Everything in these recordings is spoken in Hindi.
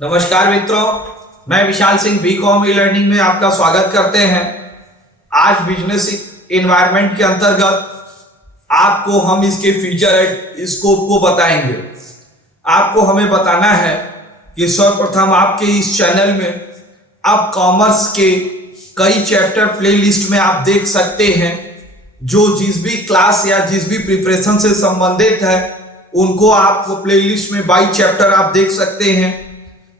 नमस्कार मित्रों, मैं Vishal Singh BCom e learning में आपका स्वागत करते हैं। आज बिजनेस एनवायरनमेंट के अंतर्गत आपको हम इसके फीचर एंड स्कोप को बताएंगे। आपको हमें बताना है कि सर्वप्रथम आपके इस चैनल में अब कॉमर्स के कई चैप्टर प्लेलिस्ट में आप देख सकते हैं। जो जिस भी क्लास या जिस भी प्रिपरेशन से संबंधित है उनको आपको प्लेलिस्ट में बाय चैप्टर आप देख सकते हैं।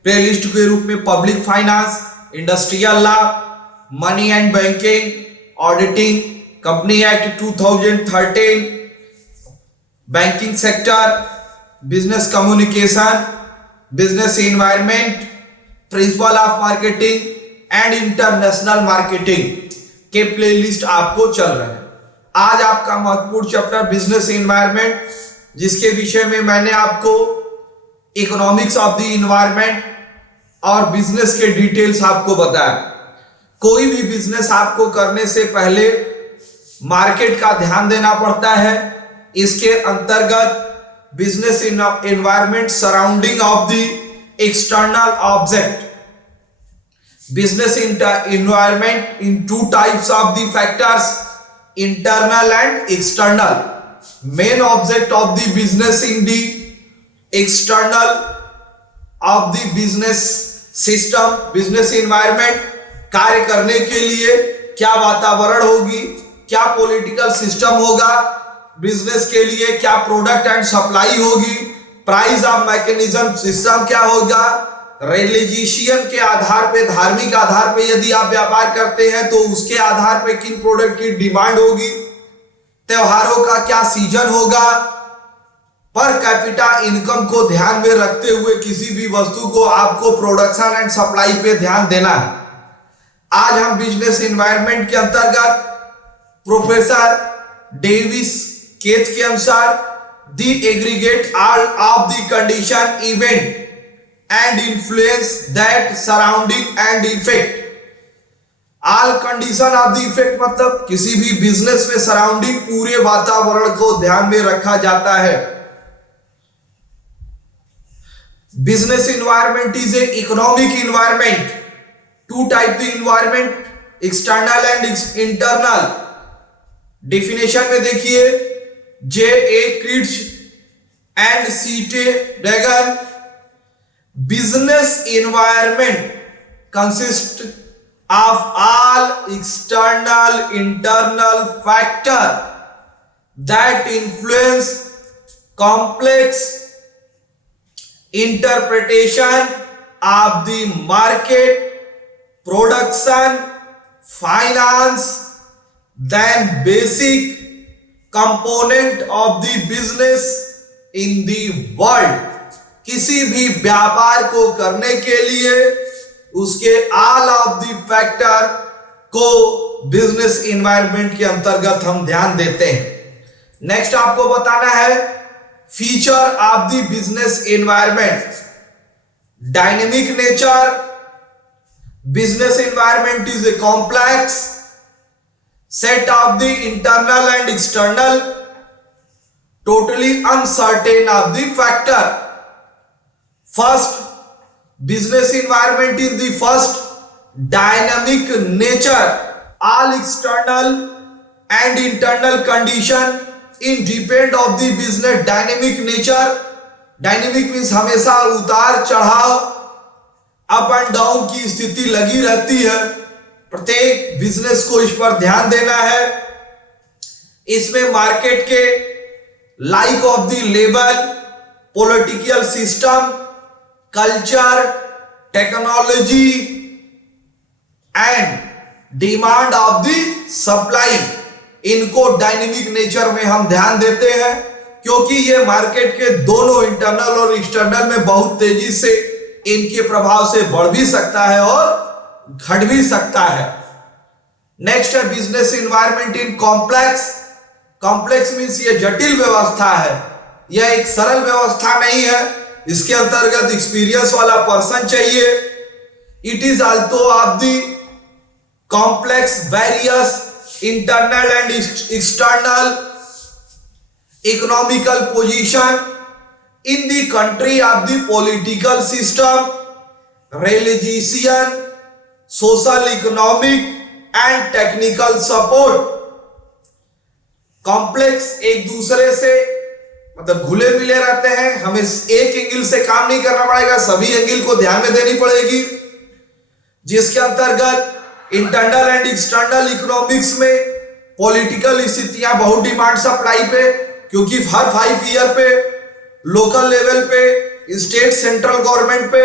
प्लेलिस्ट के रूप में public finance, industrial law, money and banking, auditing, company act 2013, banking sector, business communication, business environment, principle of marketing and international marketing के प्लेलिस्ट आपको चल रहे हैं। आज आपका महत्वपूर्ण चैप्टर बिजनेस एनवायरनमेंट, जिसके विषय में मैंने आपको इकोनॉमिक्स ऑफ द इन्वायरमेंट और बिजनेस के डिटेल्स आपको बताया। कोई भी बिजनेस आपको करने से पहले मार्केट का ध्यान देना पड़ता है। इसके अंतर्गत business environment surrounding of the external object, business environment in two types of the factors, internal and external. Main object of the business in the external of the business system, business environment कार्य करने के लिए क्या वातावरण होगी, क्या पॉलिटिकल सिस्टम होगा, बिजनेस के लिए क्या प्रोडक्ट एंड सप्लाई होगी, प्राइस ऑफ मैकेनिज्म सिस्टम क्या होगा, रिलीजियन के आधार पे, धार्मिक आधार पे यदि आप व्यापार करते हैं तो उसके आधार पे किन प्रोडक्ट की डिमांड होगी, त्योहारों का क्या सीजन होगा, पर कैपिटा इनकम को ध्यान में रखते हुए किसी भी वस्तु को आपको प्रोडक्शन एंड सप्लाई पे ध्यान देना है। आज हम बिजनेस एनवायरनमेंट के अंतर्गत प्रोफेसर डेविस केथ के अनुसार the aggregate all of the condition, event and influence that surrounding and effect. All condition of the effect मतलब किसी भी बिजनेस में सराउंडिंग पूरे वातावरण को ध्यान में रखा जाता है। Business environment is a economic environment. Two type the environment, external and internal. Definition में देखिए, J.A. Critch and C.T. Dagan. Business environment consists of all external, internal factor that influence complex interpretation of the market, production, finance, then basic component of the business in the world। किसी भी व्यापार को करने के लिए उसके all of the factor को बिजनेस एनवायरनमेंट के अंतर्गत हम ध्यान देते हैं। नेक्स्ट आपको बताना है feature of the business environment, dynamic nature. Business environment is a complex set of the internal and external, totally uncertain of the factor. First, business environment is the first dynamic nature. All external and internal condition in depend of the business dynamic nature. Dynamic means हमेशा उतार चढ़ाव, अप एंड डाउन की स्थिति लगी रहती है। प्रत्येक बिजनेस को इस पर ध्यान देना है। इसमें मार्केट के like of the level, political system, culture, technology and demand of the supply, इनको डायनेमिक नेचर में हम ध्यान देते हैं, क्योंकि ये मार्केट के दोनों इंटरनल और एक्सटर्नल में बहुत तेजी से इनके प्रभाव से बढ़ भी सकता है और घट भी सकता है। नेक्स्ट है business environment in complex. Complex means ये जटिल व्यवस्था है, यह एक सरल व्यवस्था नहीं है। इसके अंतर्गत एक्सपीरियंस वाला पर्सन चाहिए। It is also of the complex various internal and external economical position in the country of the political system, religion, social, economic and technical support. Complex एक दूसरे से मतलब घुले मिले रहते हैं, हमें एक एंगल से काम नहीं करना पड़ेगा, सभी एंगल को ध्यान में देनी पड़ेगी, जिसके अंतर्गत इंटरनल एंड एक्सटर्नल इकोनॉमिक्स में पॉलिटिकल स्थितियां बहुत डिमांड सप्लाई पे, क्योंकि हर 5 ईयर पे लोकल लेवल पे, स्टेट सेंट्रल गवर्नमेंट पे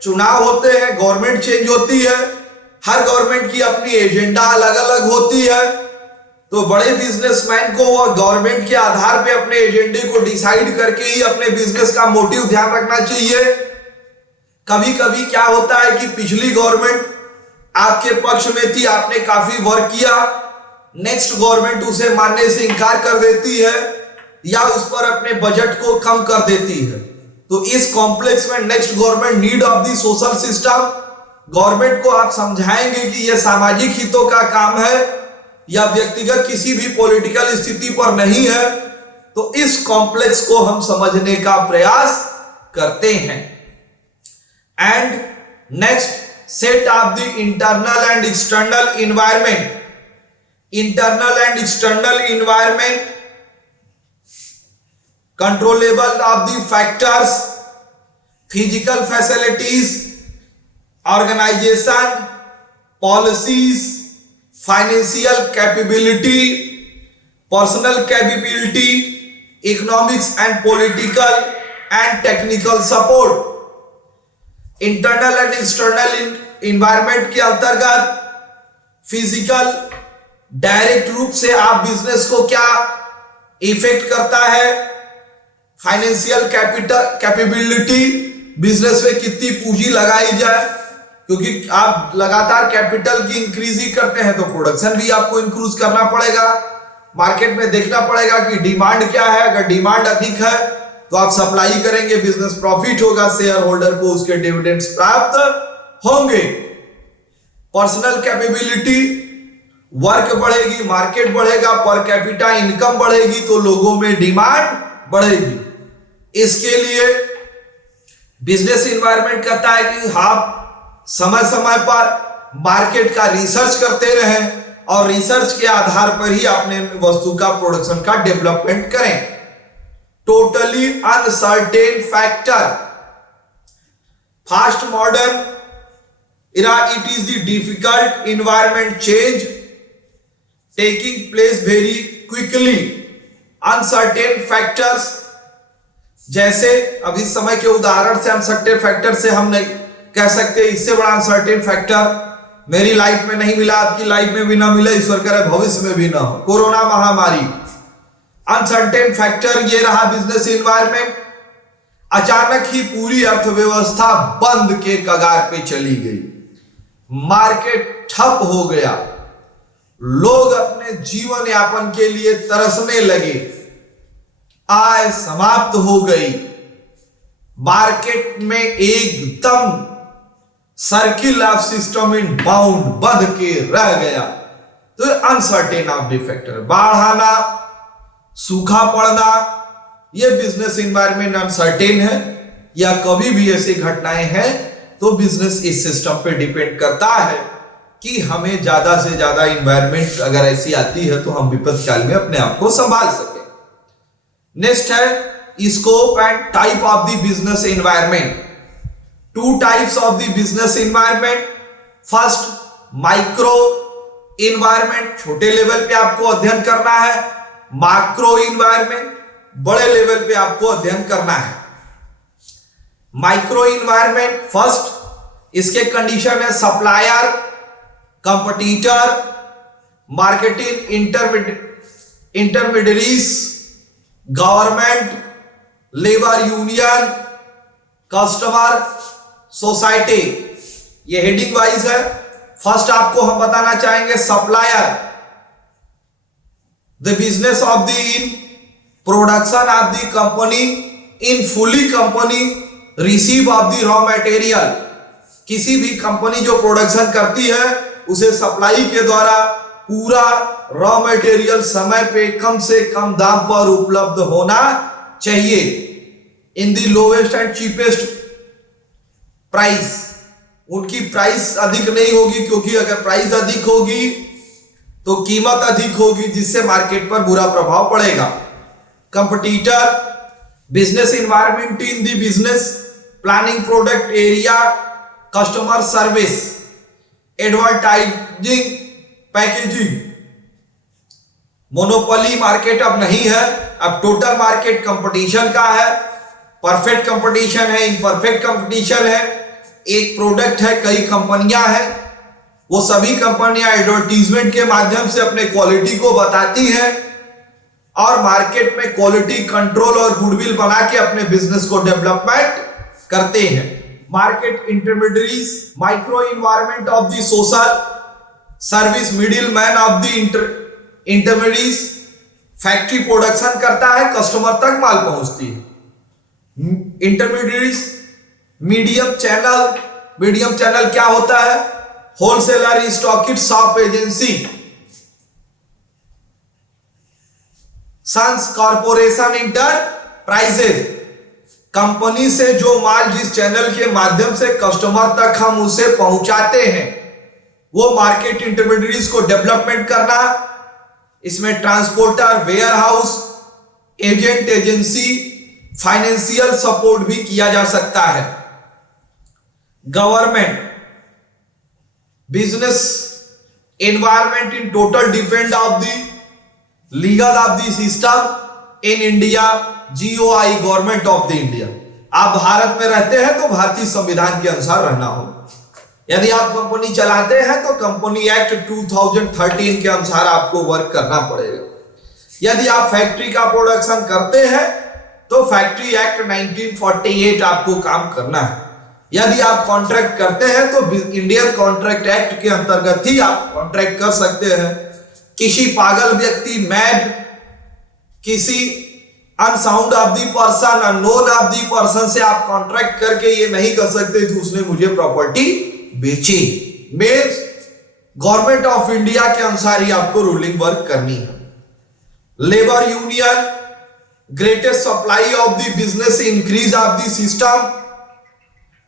चुनाव होते हैं, गवर्नमेंट चेंज होती है, हर गवर्नमेंट की अपनी एजेंडा अलग अलग होती है। तो बड़े बिजनेसमैन को वो गवर्नमेंट के आधार पे अपने एजेंडे को डिसाइड करके ही अपने बिजनेस का मोटिव ध्यान रखना चाहिए। कभी कभी क्या होता है कि पिछली गवर्नमेंट आपके पक्ष में थी, आपने काफी वर्क किया, नेक्स्ट गवर्नमेंट उसे मानने से इनकार कर देती है या उस पर अपने बजट को कम कर देती है। तो इस कॉम्प्लेक्स में next government need of the social system, government को आप समझाएंगे कि यह सामाजिक हितों का काम है या व्यक्तिगत किसी भी पॉलिटिकल स्थिति पर नहीं है। तो इस कॉम्प्लेक्स को हम समझने का प्रयास करते हैं। And next, set of the internal and external environment. Internal and external environment controllable of the factors, physical facilities, organisation, policies, financial capability, personal capability, economics and political and technical support. Internal and external environment के अंतर्गत फिजिकल डायरेक्ट रूप से आप बिजनेस को क्या इफेक्ट करता है, फाइनेंशियल कैपेबिलिटी, बिजनेस में कितनी पूंजी लगाई जाए, क्योंकि आप लगातार कैपिटल की इंक्रीज ही करते हैं तो प्रोडक्शन भी आपको इंक्रीज करना पड़ेगा, मार्केट में देखना पड़ेगा कि डिमांड क्या है, अगर डिमांड अधिक है तो आप सप्लाई करेंगे, बिजनेस प्रॉफिट होगा, शेयर होल्डर को उसके डिविडेंड्स प्राप्त होंगे। पर्सनल कैपेबिलिटी, वर्क बढ़ेगी, मार्केट बढ़ेगा, पर कैपिटा इनकम बढ़ेगी तो लोगों में डिमांड बढ़ेगी। इसके लिए बिजनेस एनवायरनमेंट कहता है कि आप समय समय पर मार्केट का रिसर्च करते रहें और रिसर्च के आधार पर ही अपने वस्तु का प्रोडक्शन का डेवलपमेंट करें। Totally uncertain factor, fast modern era, it is the difficult environment change taking place very quickly. Uncertain factors, जैसे अभी समय के उदाहरण से अनसर्टेन फैक्टर से हम नहीं कह सकते इससे बड़ा अनसर्टेन फैक्टर मेरी लाइफ में नहीं मिला, आपकी लाइफ में भी ना मिला, ईश्वर करे भविष्य में भी ना हो, कोरोना महामारी। अनसर्टेन फैक्टर ये रहा बिजनेस एनवायरनमेंट। अचानक ही पूरी अर्थव्यवस्था बंद के कगार पे चली गई, मार्केट ठप हो गया, लोग अपने जीवन यापन के लिए तरसने लगे, आय समाप्त हो गई, मार्केट में एकदम circle of system in bound बंध के रह गया। तो अनसर्टेन ऑफ द फैक्टर, बाढ़ आना, सूखा पड़ना, यह बिजनेस एनवायरनमेंट अनसर्टेन है, या कभी भी ऐसी घटनाएं हैं तो बिजनेस इस सिस्टम पे डिपेंड करता है कि हमें ज्यादा से ज्यादा एनवायरनमेंट अगर ऐसी आती है तो हम विपद काल में अपने आप को संभाल सके। नेक्स्ट है scope and type of the business environment. Two types of the business environment. First, micro environment, छोटे लेवल पे आपको अध्ययन करना है। मैक्रो एनवायरनमेंट, बड़े लेवल पे आपको अध्ययन करना है। माइक्रो एनवायरनमेंट फर्स्ट, इसके कंडीशन है supplier, competitor, marketing intermediaries, government, labour union, customer, society. ये हेडिंग वाइज है। फर्स्ट आपको हम बताना चाहेंगे supplier, the business of the in production of the company in fully company receive of the raw material. किसी भी कंपनी जो प्रोडक्शन करती है उसे सप्लाई के द्वारा पूरा रॉ मटेरियल समय पे कम से कम दाम पर उपलब्ध होना चाहिए in the lowest and cheapest price. उनकी प्राइस अधिक नहीं होगी, क्योंकि अगर प्राइस अधिक होगी तो कीमत अधिक होगी, जिससे मार्केट पर बुरा प्रभाव पड़ेगा। Competitor, business environment in the business, planning, product area, customer service, advertising, packaging. Monopoly market अब नहीं है, अब टोटल मार्केट कंपटीशन का है। परफेक्ट कंपटीशन है, इम्परफेक्ट कंपटीशन है। एक प्रोडक्ट है, कई कंपनियां हैं, वो सभी कंपनियां एडवर्टीजमेंट के माध्यम से अपने क्वालिटी को बताती हैं और मार्केट में क्वालिटी कंट्रोल और गुडविल बना के अपने बिजनेस को डेवलपमेंट करते हैं। Market intermediaries, micro environment of the social service, middle man of the intermediaries. Factory production करता है, कस्टमर तक माल पहुंचती है। Intermediaries, medium channel, medium channel क्या होता है? Wholesaler, stockist, shop agency, sons corporation enterprises. Company से जो माल जिस चैनल के माध्यम से कस्टमर तक हम उसे पहुंचाते हैं, वो मार्केट इंटरमीडियरीज को डेवलपमेंट करना। इसमें transporter, warehouse, agent, agency, financial support भी किया जा सकता है। Government, business environment in total depend of the legal of the system in India, GOI, government of the India. आप भारत में रहते हैं तो भारतीय संविधान के अनुसार रहना होगा। यदि आप कंपनी चलाते हैं तो कंपनी एक्ट 2013 के अनुसार आपको वर्क करना पड़ेगा। यदि आप फैक्ट्री का प्रोडक्शन करते हैं तो फैक्ट्री एक्ट 1948 आपको काम करना है। यदि आप कॉन्ट्रैक्ट करते हैं तो इंडियन कॉन्ट्रैक्ट एक्ट के अंतर्गत ही आप कॉन्ट्रैक्ट कर सकते हैं। किसी पागल व्यक्ति, मैड, किसी unsound of the person, unknown of the person से आप कॉन्ट्रैक्ट करके ये नहीं कर सकते कि उसने मुझे प्रॉपर्टी बेची। मींस गवर्नमेंट ऑफ इंडिया के अनुसार ही आपको रूलिंग वर्क करनी है। Labour union, greatest supply of the business, increase of the system,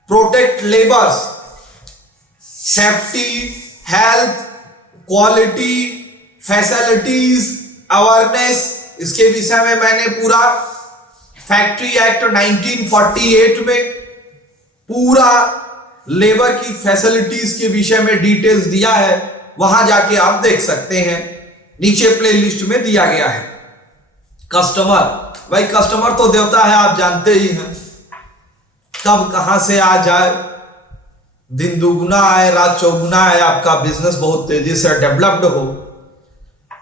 protect labours, safety, health, quality, facilities, awareness. इसके विषय में मैंने पूरा फैक्ट्री एक्ट 1948 में पूरा लेबर की फैसिलिटीज के विषय में डिटेल्स दिया है, वहां जाके आप देख सकते हैं, नीचे प्लेलिस्ट में दिया गया है। कस्टमर, भाई कस्टमर तो देवता है, आप जानते ही हैं, कब कहां से आ जाए, दिन दुगुना आए रात चौगुना आए, आपका बिजनेस बहुत तेजी से डेवलप्ड हो,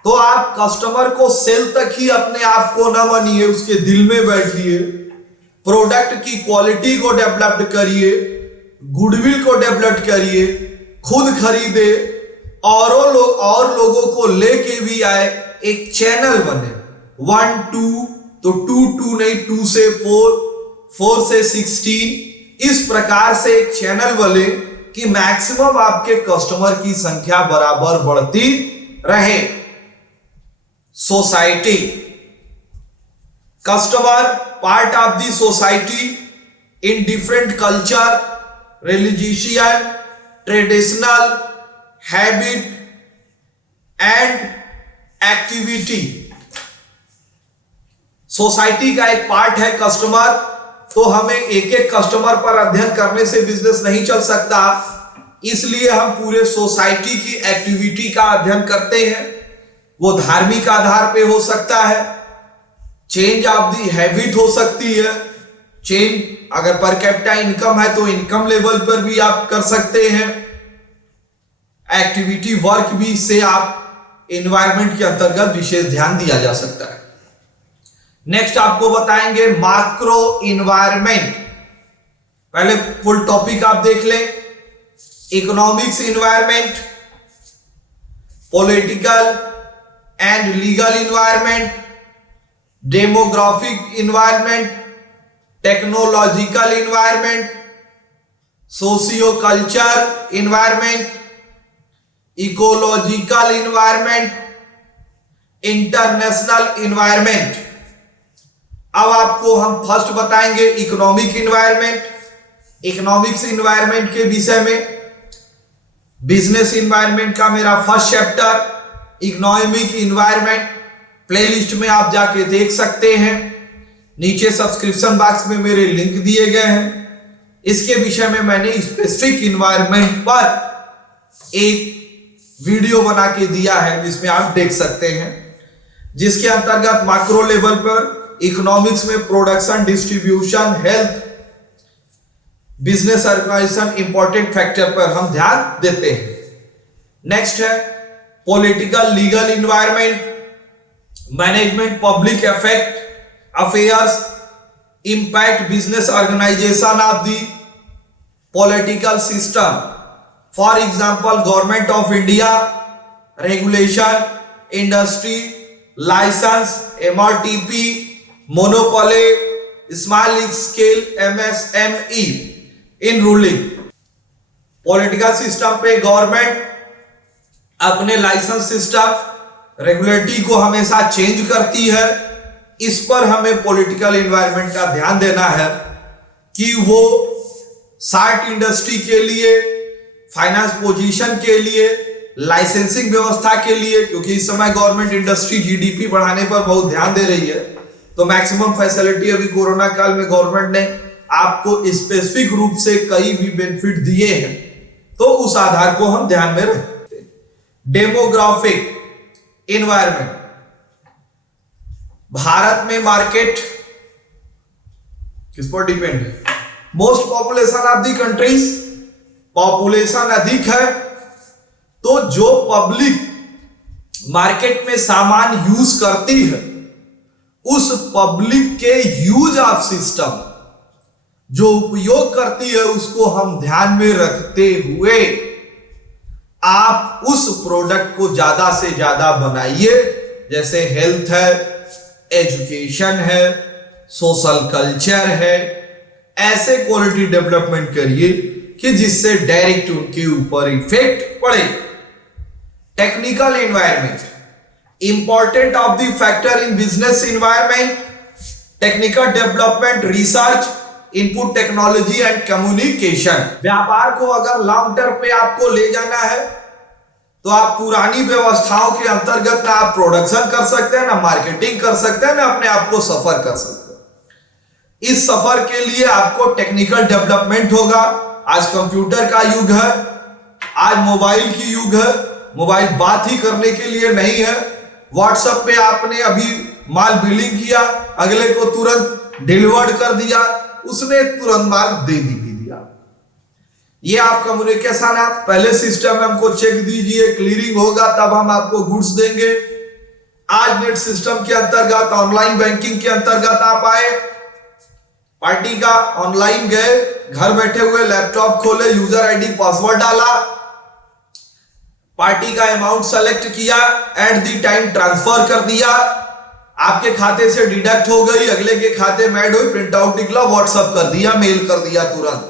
तो आप कस्टमर को सेल तक ही अपने आप को न मानिए, उसके दिल में बैठिए, प्रोडक्ट की क्वालिटी को डेवलप करिए, गुडविल को डेवलप करिए, खुद खरीदे और लोगों को लेके भी आए, एक चैनल बने। 1 2 तो 2 नहीं, 2 से 4 से 16, इस प्रकार से एक चैनल बने कि मैक्सिमम आपके कस्टमर की संख्या बराबर बढ़ती रहे। Society, customer part of the society in different culture, religion, traditional, habit and activity. Society का एक पार्ट है कस्टमर, तो हमें एक एक कस्टमर पर अध्ययन करने से बिजनेस नहीं चल सकता, इसलिए हम पूरे सोसाइटी की एक्टिविटी का अध्ययन करते हैं। वो धार्मिक आधार पे हो सकता है, चेंज ऑफ दी हैबिट हो सकती है, चेंज अगर पर कैपिटा इनकम है तो इनकम लेवल पर भी आप कर सकते हैं। एक्टिविटी वर्क भी से आप एनवायरनमेंट के अंतर्गत विशेष ध्यान दिया जा सकता है। नेक्स्ट आपको बताएंगे मैक्रो इन्वायरमेंट। पहले फुल टॉपिक आप देख लें। Economics environment, political and legal environment, demographic environment, technological environment, socio culture environment, ecological environment, international environment. अब आपको हम फर्स्ट बताएंगे इकोनॉमिक इन्वायरमेंट। इकोनॉमिक्स इन्वायरमेंट के विषय में। बिजनेस इन्वायरमेंट का मेरा first chapter economic environment playlist में आप जाके देख सकते हैं। नीचे सब्सक्रिप्शन बॉक्स में मेरे लिंक दिए गए हैं। इसके विषय में मैंने स्पेसिफिक इन्वायरमेंट पर एक वीडियो बना के दिया है जिसमें आप देख सकते हैं, जिसके अंतर्गत मैक्रो लेवल पर इकोनॉमिक्स में production, distribution, health, business organisation important factor पर हम ध्यान देते हैं। नेक्स्ट है political legal environment, management, public affairs, impact business organization of the political system. For example, government of India, regulation, industry, license, MRTP, monopoly, small scale MSME in ruling. Political system पे गवर्नमेंट अपने लाइसेंस सिस्टम, रेगुलेटरी को हमेशा चेंज करती है। इस पर हमें पॉलिटिकल इन्वायरमेंट का ध्यान देना है कि वो सार्ट इंडस्ट्री के लिए, फाइनेंस पोजीशन के लिए, लाइसेंसिंग व्यवस्था के लिए, क्योंकि इस समय गवर्नमेंट इंडस्ट्री जीडीपी बढ़ाने पर बहुत ध्यान दे रही है, तो मैक्सिमम फैसिलिटी अभी कोरोना काल में गवर्नमेंट ने आपको स्पेसिफिक रूप से कई भी बेनिफिट दिए हैं, तो उस आधार को हम ध्यान में रखते हैं। डेमोग्राफिक इन्वायरमेंट, भारत में मार्केट किस पर डिपेंड है? Most population of the countries, population अधिक है तो जो पब्लिक मार्केट में सामान यूज करती है उस पब्लिक के यूज ऑफ सिस्टम, जो उपयोग करती है, उसको हम ध्यान में रखते हुए आप उस प्रोडक्ट को ज्यादा से ज्यादा बनाइए। जैसे हेल्थ है, एजुकेशन है, सोशल कल्चर है, ऐसे क्वालिटी डेवलपमेंट करिए कि जिससे डायरेक्ट उनके ऊपर इफेक्ट पड़े। Technical environment, important of the factor in business environment, technical development, research, input technology and communication. व्यापार को अगर लॉन्ग टर्म पे आपको ले जाना है तो आप पुरानी व्यवस्थाओं के अंतर्गत ना आप प्रोडक्शन कर सकते हैं, ना मार्केटिंग कर सकते हैं, ना अपने आप को सफर कर सकते हैं। इस सफर के लिए आपको टेक्निकल डेवलपमेंट होगा। आज कंप्यूटर का युग है, आज मोबाइल की युग है। मोबाइल बात ही करने के लिए नहीं है। व्हाट्सएप पे आपने अभी माल बिलिंग किया, अगले को तुरंत डिलीवर्ड कर दिया, उसने तुरंत माल दे भी दिया। ये आप कम्युनिकेशन है। पहले सिस्टम में हमको चेक दीजिए, क्लियरिंग होगा, तब हम आपको गुड्स देंगे। आज नेट सिस्टम के अंतर्गत, ऑनलाइन बैंकिंग के अंतर्गत आप आए, पार्टी का ऑनलाइन गए, घर बैठे हुए लैपटॉप खोले, यूजर आईडी पासवर्ड डाला, पार्टी का अमाउंट सेलेक्ट किया, एट द टाइम ट्रांसफर कर दिया, आपके खाते से डिडक्ट हो गई, अगले के खाते में ऐड हुई, प्रिंट आउट निकला, व्हाट्सएप कर दिया, मेल कर दिया, तुरंत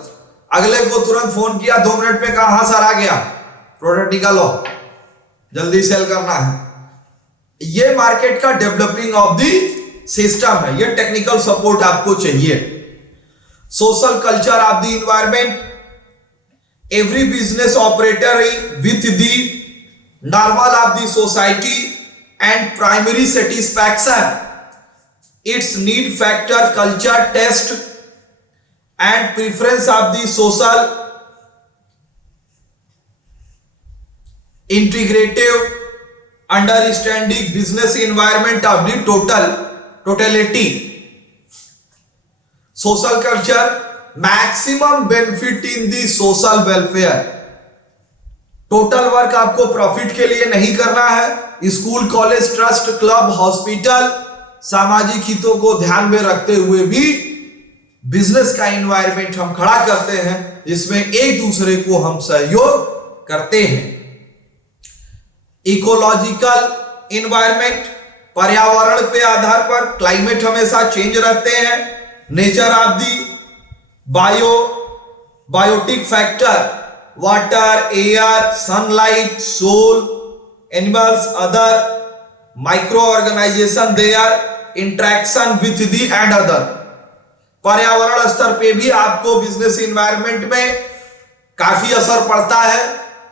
अगले को तुरंत फोन किया, 2 मिनट में कहा हाँ सर आ गया, प्रोडक्ट निकालो, जल्दी सेल करना है। ये मार्केट का डेवलपिंग ऑफ द सिस्टम है। ये टेक्निकल सपोर्ट आपको चाहिए। Social culture of the environment, every business operator with the normal of the society and primary satisfaction, its need factor, culture, taste and preference of the social integrative understanding business environment of the totality. Social culture, maximum benefit in the social welfare. Total work आपको प्रॉफिट के लिए नहीं करना है। School, college, trust, club, hospital, सामाजिक हितों को ध्यान में रखते हुए भी बिजनेस का एनवायरनमेंट हम खड़ा करते हैं जिसमें एक दूसरे को हम सहयोग करते हैं। इकोलॉजिकल एनवायरनमेंट, पर्यावरण पे आधार पर, क्लाइमेट हमेशा चेंज रहते हैं। Nature of the biotic factor, water, air, sunlight, soil, animals, other micro organisation, their interaction with the and other. पर्यावरण स्तर पे भी आपको बिजनेस इन्वायरमेंट में काफी असर पड़ता है,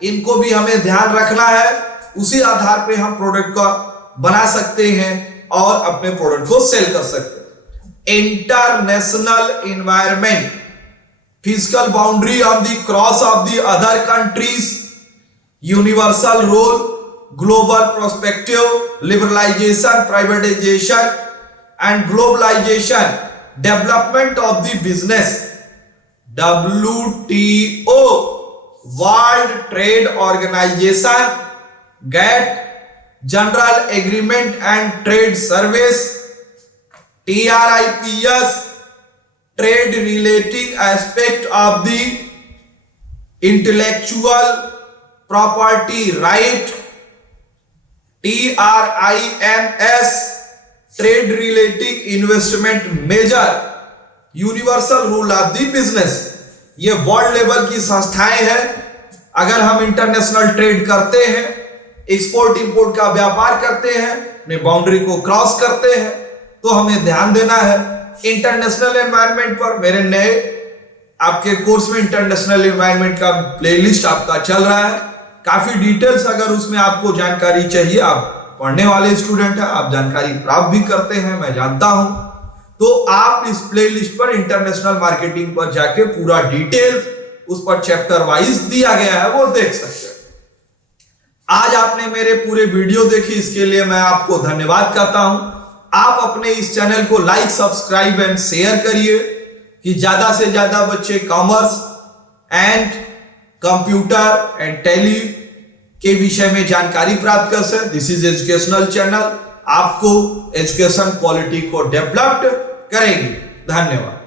इनको भी हमें ध्यान रखना है। उसी आधार पे हम प्रोडक्ट को बना सकते हैं और अपने प्रोडक्ट को सेल कर सकते हैं। International environment, physical boundary on the cross of the other countries, universal role, global prospective, liberalisation, privatisation and globalisation, development of the business, WTO, world trade organisation, GATT, general agreement and trade service, TRIPS, trade relating aspect of the intellectual property right, TRIMS, trade relating investment measure, universal rule of the business. ये वर्ल्ड लेवल की संस्थाएं हैं। अगर हम इंटरनेशनल ट्रेड करते हैं, एक्सपोर्ट इंपोर्ट का व्यापार करते हैं, अपने बाउंड्री को क्रॉस करते हैं, तो हमें ध्यान देना है इंटरनेशनल एनवायरनमेंट पर। मेरे नए आपके कोर्स में इंटरनेशनल एनवायरनमेंट का प्लेलिस्ट आपका चल रहा है, काफी डिटेल्स अगर उसमें आपको जानकारी चाहिए, आप पढ़ने वाले स्टूडेंट हैं, आप जानकारी प्राप्त भी करते हैं, मैं जानता हूं, तो आप इस प्लेलिस्ट पर इंटरनेशनल मार्केटिंग पर जाके पूरा डिटेल उस पर चैप्टर वाइज दिया गया है, वो देख सकते हैं। आज आपने मेरे पूरे वीडियो देखी, इसके लिए मैं आपको धन्यवाद करता हूं। आप अपने इस चैनल को लाइक, सब्सक्राइब एंड शेयर करिए कि ज्यादा से ज्यादा बच्चे commerce and computer and tally के विषय में जानकारी प्राप्त कर सके। दिस इज एजुकेशनल चैनल, आपको एजुकेशन क्वालिटी को डेवलप्ड करेगी। धन्यवाद।